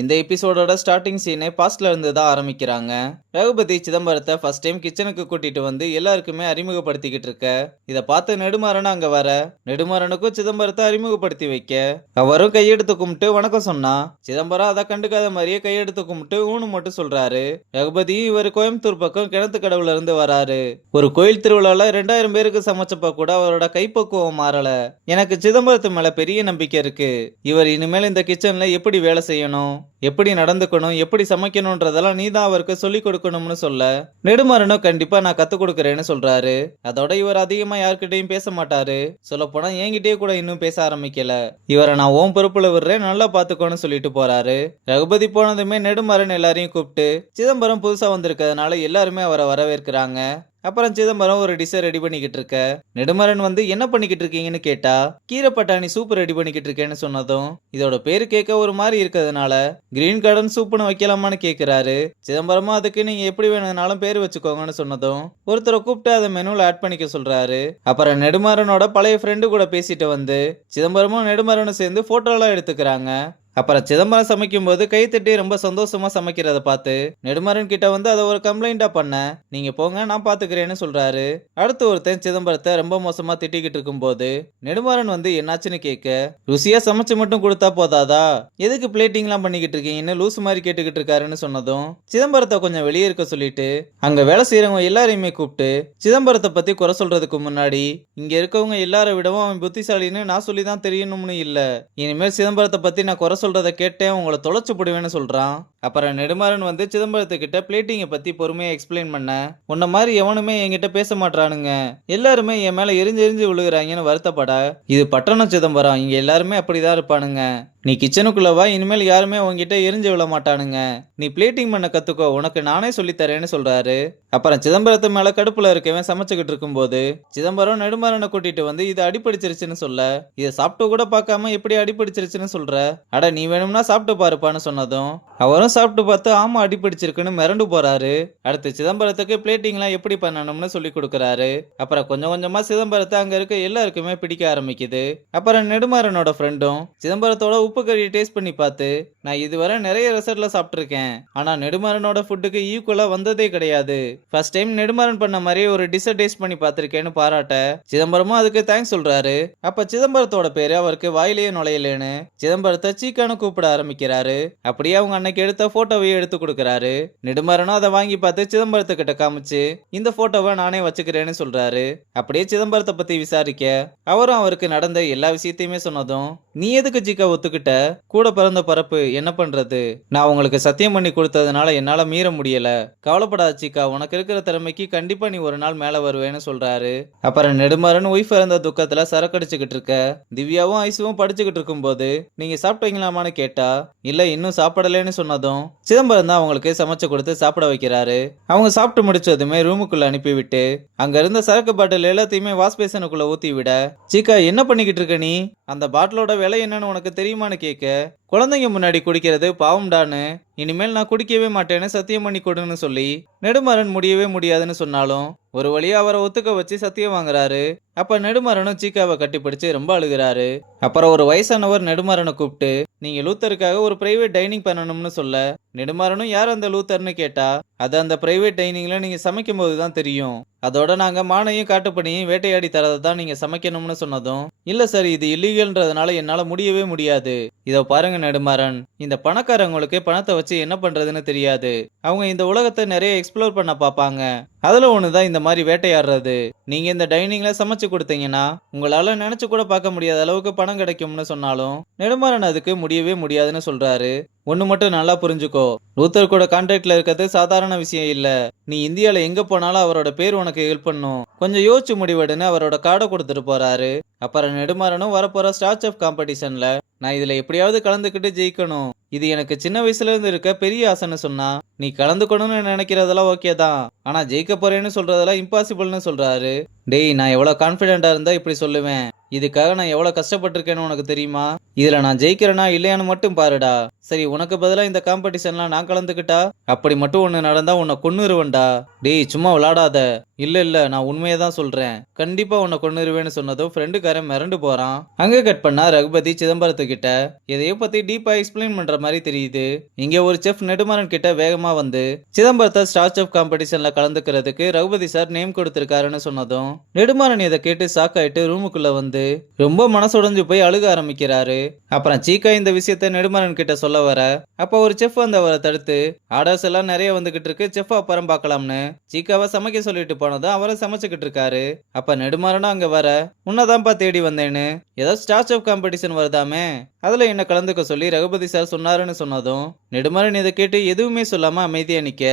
இந்த எபிசோடோட ஸ்டார்டிங் சீனே பாஸ்ட்ல இருந்து தான் ஆரம்பிக்கிறாங்க. ரகுபதி சிதம்பரத்தை ஃபர்ஸ்ட் டைம் கிச்சனுக்கு கூட்டிட்டு வந்து எல்லாருக்குமே அறிமுகப்படுத்திக்கிட்டு இருக்க, இதை பார்த்து நெடுமாறன் அங்க வர, நெடுமாறனுக்கும் சிதம்பரத்தை அறிமுகப்படுத்தி வைக்க, அவரும் கையெடுத்து கும்பிட்டு வணக்கம் சொன்னா, சிதம்பரம் அதை கண்டுக்காத மாதிரியே கையெடுத்து கும்பிட்டு ஊனு மட்டும் சொல்றாரு. ரகுபதி இவர் கோயம்புத்தூர் பக்கம் கிணத்து கடவுல இருந்து வராரு. ஒரு கோயில் திருவிழால 2000 பேருக்கு சமைச்சப்ப கூட அவரோட கைப்பக்குவம் மாறல. எனக்கு சிதம்பரத்து மேல பெரிய நம்பிக்கை இருக்கு. இவர் இனிமேல் இந்த கிச்சன்ல எப்படி வேலை செய்யணும், எப்படி நடந்துக்கணும், எப்படி சமைக்கணும்ன்றதெல்லாம் நீ தான் அவருக்கு சொல்லி கொடுக்கணும்னு சொல்ல, நெடுமாறனும் கண்டிப்பா நான் கத்து கொடுக்கறேன்னு சொல்றாரு. அதோட இவர் அதிகமா யார்கிட்டயும் பேச மாட்டாரு. சொல்ல போனா என்கிட்டயே கூட இன்னும் பேச ஆரம்பிக்கல. இவரை நான் ஓம் பொறுப்புல விடுறேன், நல்லா பாத்துக்கோன்னு சொல்லிட்டு போறாரு. ரகுபதி போனதுமே நெடுமாறன் எல்லாரையும் கூப்பிட்டு, சிதம்பரம் புதுசா வந்திருக்கிறதுனால எல்லாருமே அவரை வரவேற்கிறாங்க. அப்புறம் சிதம்பரம் ஒரு டிஷ் ரெடி பண்ணிக்கிட்டு இருக்க, நெடுமாறன் வந்து என்ன பண்ணிக்கிட்டு இருக்கீங்கன்னு கேட்டா, கீரை பட்டாணி சூப் ரெடி பண்ணிக்கிட்டு இருக்கேன்னு சொன்னதும், இதோட பேரு கேட்க ஒரு மாதிரி இருக்கிறதுனால கிரீன் கார்டன் சூப்னு வைக்கலாமான்னு கேக்குறாரு. சிதம்பரமும் அதுக்கு நீங்க எப்படி வேணும்னாலும் பேர் வச்சுக்கோங்கன்னு சொன்னதும் ஒருத்தரை கூப்பிட்டு அதை மெனுல ஆட் பண்ணிக்க சொல்றாரு. அப்புறம் நெடுமாறனோட பழைய ஃப்ரெண்டு கூட பேசிட்டு வந்து சிதம்பரமும் நெடுமாறனும் சேர்ந்து போட்டோலாம் எடுத்துக்கிறாங்க. அப்புறம் சிதம்பரம் சமைக்கும் போது கை தட்டி ரொம்ப சந்தோஷமா சமைக்கிறத பார்த்து நெடுமாறன் கிட்ட வந்து அதை ஒரு கம்ப்ளைண்டா பண்ண, நீங்க போங்க நான் பாத்துக்கிறேன்னு சொல்றாரு. அடுத்து ஒருத்தன் சிதம்பரத்தை ரொம்ப மோசமா திட்டிக்கிட்டு இருக்கும் போது நெடுமாறன் வந்து என்னாச்சுன்னு கேட்க, ருசியா சமைச்சு மட்டும் கொடுத்தா போதாதா, எதுக்கு பிளேட்டிங் எல்லாம் பண்ணிக்கிட்டு இருக்கீங்கன்னு லூசு மாதிரி கேட்டுக்கிட்டு இருக்காருன்னு சொன்னதும் சிதம்பரத்தை கொஞ்சம் வெளியே இருக்க சொல்லிட்டு அங்க வேலை செய்யறவங்க எல்லாரையுமே கூப்பிட்டு சிதம்பரத்தை பத்தி குறை சொல்றதுக்கு முன்னாடி, இங்க இருக்கவங்க எல்லாரை விடவும் அவன் புத்திசாலின்னு நான் சொல்லிதான் தெரியணும்னு இல்ல, இனிமேல் சிதம்பரத்தை பத்தி நான் குறை சொல்றத கேட்டேன் உங்களை தொலைச்சு போடுவேன்னு சொல்றான். அப்புறம் நெடுமாறன் வந்து சிதம்பரத்துக்கிட்ட பிளேட்டிங்கை பத்தி பொறுமையா எக்ஸ்பிளைன் பண்ண, உன்ன மாதிரி எவனுமே என்கிட்ட பேச மாட்டானுங்க, எல்லாருமே என் மேல எரிஞ்சு எரிஞ்சு விழுகிறாங்கன்னு வருத்தப்பட, இது பட்டணம் சிதம்பரம், இங்க எல்லாருமே அப்படிதான் இருப்பானுங்க, நீ கிச்சனுக்குள்ளவா, இனிமேல் யாருமே உங்ககிட்ட எரிஞ்சு விழ மாட்டானுங்க, நீ பிளேட்டிங் பண்ண கத்துக்கோ, உனக்கு நானே சொல்லித்தரேன்னு சொல்றாரு. அப்புறம் சிதம்பரத்து மேல கடுப்புல இருக்கவன் சமைச்சுக்கிட்டு இருக்கும் போது சிதம்பரம் நெடுமாறனை கூட்டிட்டு வந்து இது அடிப்படிச்சிருச்சுன்னு சொல்ல, இதை சாப்பிட்டு கூட பார்க்காம எப்படி அடிப்படிச்சிருச்சுன்னு சொல்ற, அட நீ வேணும்னா சாப்பிட்டு பாருப்பான்னு சொன்னதும் அவரும் சாப்பிட்டு பார்த்து ஆமா அடிப்படிச்சிருக்குன்னு மிரண்டு போறாரு. அடுத்து சிதம்பரத்துக்கு பிளேட்டிங்லாம் எப்படி பண்ணணும்னு சொல்லி கொடுக்கறாரு. அப்புறம் கொஞ்சம் கொஞ்சமா சிதம்பரத்தை அங்க இருக்க எல்லாருக்குமே பிடிக்க ஆரம்பிக்குது. அப்புறம் நெடுமாறனோட ஃப்ரெண்டும் சிதம்பரத்தோட உப்பு கறி டேஸ்ட் பண்ணி பார்த்து, நான் இதுவரை நிறைய ரெசார்ட்ல சாப்பிட்டுருக்கேன், ஆனா நெடுமாறனோட ஃபுட்டுக்கு ஈக்குவலா வந்ததே கிடையாது, ஃபர்ஸ்ட் டைம் நெடுமாறன் பண்ண மாதிரி ஒரு டிஷ் டேஸ்ட் பண்ணி பார்த்திருக்கேன்னு பாராட்ட, சிதம்பரமும் அதுக்கு தேங்க்ஸ் சொல்றாரு. அப்ப சிதம்பரத்தோட பேரு அவருக்கு வாயிலேயே நுழையலன்னு சிதம்பரத்தை சீக்கானு கூப்பிட ஆரம்பிக்கிறாரு. அப்படியே அவங்க அன்னைக்கு எடுத்த போட்டோவையும் எடுத்து கொடுக்கறாரு. நெடுமாறனும் அதை வாங்கி பார்த்து சிதம்பரத்துக்கிட்ட காமிச்சு, இந்த போட்டோவை நானே வச்சுக்கிறேன்னு சொல்றாரு. அப்படியே சிதம்பரத்தை பத்தி விசாரிக்க அவரும் அவருக்கு நடந்த எல்லா விஷயத்தையுமே சொன்னதும், நீ எதுக்கு ஜிக்கா ஒத்துக்கிட்ட, கூட பிறந்த பரப்பு, என்ன பண்றது, நான் உங்களுக்கு சத்தியம் பண்ணி கொடுத்ததுனால என்னால மீற முடியல, கவலைப்படாத சிக்கா, உனக்கு இருக்கிற திறமைக்கு கண்டிப்பா நீ ஒரு நாள் மேல வருவேன்னு சொல்றாரு. அப்புறம் நெடுமாறன் ஒய்ஃப் இறந்த துக்கத்துல சரக்கடிச்சுக்கிட்டு இருக்க திவ்யாவும் ஐசுவும் படிச்சுக்கிட்டு இருக்கும் போது, நீங்க சாப்பிட்டீங்களாமான்னு கேட்டா, இல்ல இன்னும் சாப்பிடலன்னு சொன்னதும் சிதம்பரம் தான் அவங்களுக்கு சமைச்சு கொடுத்து சாப்பிட வைக்கிறாரு. அவங்க சாப்பிட்டு முடிச்சதுமே ரூமுக்குள்ள அனுப்பிவிட்டு அங்க இருந்த சரக்கு பாட்டில் எல்லாத்தையுமே வாஷ் பேசனுக்குள்ள ஊத்தி விட, சீக்கா என்ன பண்ணிக்கிட்டு இருக்க நீ, அந்த பாட்டிலோட விலை என்னன்னு உனக்கு தெரியுமான்னு கேட்க, குழந்தைங்க முன்னாடி குடிக்கிறது பாவம்டான்னு, இனிமேல் நான் குடிக்கவே மாட்டேன்னு சத்தியம் பண்ணி கொடுன்னு சொல்லி நெடுமாறன் முடியவே முடியாதுன்னு சொன்னாலும் ஒரு வழியா அவரை ஒத்துக்க வச்சு சத்தியம் வாங்குறாரு. அப்ப நெடுமாறனும் சீக்காவை கட்டிப்பிடிச்சு ரொம்ப அழுகிறாரு. அப்புறம் ஒரு வயசானவர் நெடுமாறனை கூப்பிட்டு, நீங்க லூத்தருக்காக ஒரு பிரைவேட் டைனிங் பண்ணணும்னு சொல்ல, நெடுமாறனும் யார் அந்த லூத்தர்னு கேட்டா, அது அந்த பிரைவேட் டைனிங்ல நீங்க சமைக்கும் போதுதான் தெரியும், அதோட நாங்க மானையும் காட்டுப்பணியும் வேட்டையாடி தரதை தான் நீங்க சமைக்கணும்னு சொன்னதும், இல்ல சார் இது இல்லீகல்ன்றதுனால என்னால முடியவே முடியாது, இதோ பாருங்க நெடுமாறன், இந்த பணக்காரங்களுக்கு பணத்தை வச்சு என்ன பண்றதுன்னு தெரியாது, அவங்க இந்த உலகத்தை நிறைய எக்ஸ்ப்ளோர் பண்ண பாப்பாங்க, அதுல ஒண்ணுதான் இந்த மாதிரி வேட்டையாடுறது, நீங்க இந்த டைனிங்ல சமைச்சு கொடுத்தீங்கன்னா உங்களால நினைச்சு கூட பார்க்க முடியாத அளவுக்கு பணம் கிடைக்கும்னு சொன்னாலும் நெடுமாறன் அதுக்கு முடியவே முடியாதுன்னு சொல்றாரு. ஒண்ணு மட்டும் நல்லா புரிஞ்சுக்கோ, லூத்தர் கூட கான்டாக்ட்ல இருக்கிறது சாதாரண விஷயம் இல்ல, நீ இந்தியால எங்க போனாலும் அவரோட பேர் உனக்கு ஹெல்ப் பண்ணும், கொஞ்சம் யோசிச்சு முடிவெடுன்னு அவரோட கார்டை கொடுத்துட்டு போறாரு. அப்புறம் நெடுமாறனும் வரப்போற ஸ்டார் செஃப் காம்படிஷன்ல நான் இதுல எப்படியாவது கலந்துக்கிட்டு ஜெயிக்கணும், இது எனக்கு சின்ன வயசுல இருந்து இருக்க பெரிய ஆசைன்னு சொன்னா, நீ கலந்துக்கணும்னு நினைக்கிறதெல்லாம் ஓகே தான், ஆனா ஜெயிக்க போறேன்னு சொல்றதெல்லாம் இம்பாசிபிள்னு சொல்றாரு. டேய் நான் எவ்வளவு கான்பிடென்டா இருந்தா இப்படி சொல்லுவேன், இதுக்காக நான் எவ்வளவு கஷ்டப்பட்டிருக்கேன்னு உனக்கு தெரியுமா, இதுல நான் ஜெயிக்கிறேனா இல்லையான்னு மட்டும் பாருடா, சரி உனக்கு பதிலா இந்த காம்படிஷன்லாம் நான் கலந்துக்கிட்டா அப்படி மட்டும் ஒண்ணு நடந்தா உன்னை கொன்னுருவேன்டா. டேய் சும்மா விளையாடாத. இல்ல இல்ல நான் உண்மையை தான் சொல்றேன். கண்டிப்பா உன்னை கொன்னுருவேன்னு சொன்னதும் ஃப்ரெண்டுக்காரன் மிரண்டு போறான். அங்க கட் பண்ணா ரகுபதி சிதம்பரத்துக்கிட்ட எதையோ பத்தி டீப்பா எக்ஸ்பிளைன் பண்ற மாதிரி தெரியுது. இங்க ஒரு செஃப் நெடுமாறன் கிட்ட வேகமா வந்து சிதம்பரத்தை ஸ்டார் செஃப் காம்படிஷன்ல கலந்துக்கிறதுக்கு ரகுபதி சார் நேம் கொடுத்திருக்காருன்னு சொன்னதும் நெடுமாறன் இதை கேட்டு ஷாக் ஆயிட்டு ரூமுக்குள்ள வந்து ரொம்ப மனசுடைஞ்சு போய் அழுக ஆரம்பிக்கிறாரு. அப்புறம் சீக்கா இந்த விஷயத்த நெடுமாறன் கிட்ட சொல்ல வர அப்ப ஒரு செஃப் வந்து அவரை தடுத்து ஆர்டர்ஸ் எல்லாம் நிறைய வந்துகிட்டு இருக்கு, செஃப் அப்புறம் பார்க்கலாம்னு சீக்காவை சமைக்க சொல்லிட்டு போனதும் அவரை சமைச்சுக்கிட்டு இருக்காரு. அப்ப நெடுமாறனும் அங்க வர உன்னதான்ப்பா தேடி வந்தேன்னு ஏதோ ஸ்டார் செஃப் காம்படிஷன் வருதாமே அதுல என்ன கலந்துக்க சொல்லி ரகுபதி சார் சொன்னாருன்னு சொன்னதும் நெடுமாறன் இதை கேட்டு எதுவுமே சொல்லாம அமைதியா நிக்க,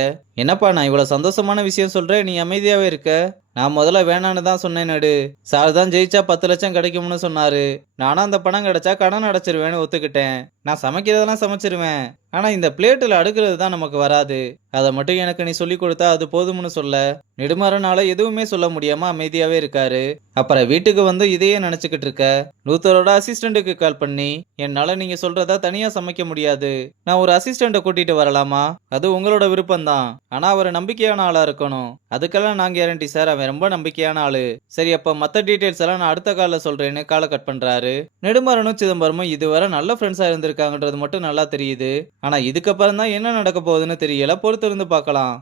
என்னப்பா நான் இவ்வளவு சந்தோஷமான விஷயம் சொல்றேன், நீ அமைதியாவே இருக்க. நான் முதல்ல வேணான்னு தான் சொன்னேன் நடு. சார் தான் ஜெயிச்சா 10 லட்சம் கிடைக்கும்னு சொன்னாரு. நானும் அந்த பணம் கிடைச்சா கடன் அடைச்சிருவேன்னு ஒத்துக்கிட்டேன். நான் சமைக்கிறதெல்லாம் சமைச்சிருவேன். ஆனா இந்த பிளேட்டில் அடுக்கிறது தான் நமக்கு வராது. அதை மட்டும் எனக்கு நீ சொல்லி கொடுத்தா அது போதும்னு சொல்ல நெடுமாறனால எதுவுமே சொல்ல முடியாம அமைதியாவே இருக்காரு. அப்புறம் வீட்டுக்கு வந்து இதையே நினைச்சுக்கிட்டு இருக்க லூத்தரோட அசிஸ்டண்ட்டுக்கு கால் பண்ணி என்னால நீங்க சொல்றதா தனியா சமைக்க முடியாது, நான் ஒரு அசிஸ்டண்ட்டை கூட்டிட்டு வரலாமா, அது உங்களோட விருப்பம் தான், ஆனா அவர் நம்பிக்கையான ஆளா இருக்கணும், அதுக்கெல்லாம் நான் கேரண்டி சார், அவன் ரொம்ப நம்பிக்கையான ஆளு. சரி அப்ப மத்த டீடைல்ஸ் எல்லாம் நான் அடுத்த கால்ல சொல்றேன்னு காலை கட் பண்றாரு. நெடுமாறனும் சிதம்பரமும் இதுவரை நல்ல ஃப்ரெண்ட்ஸா இருந்திருக்காங்கன்றது மட்டும் நல்லா தெரியுது. ஆனா இதுக்கப்புறம் தான் என்ன நடக்க போகுதுன்னு தெரியல, பொறுத்திருந்து பார்க்கலாம்.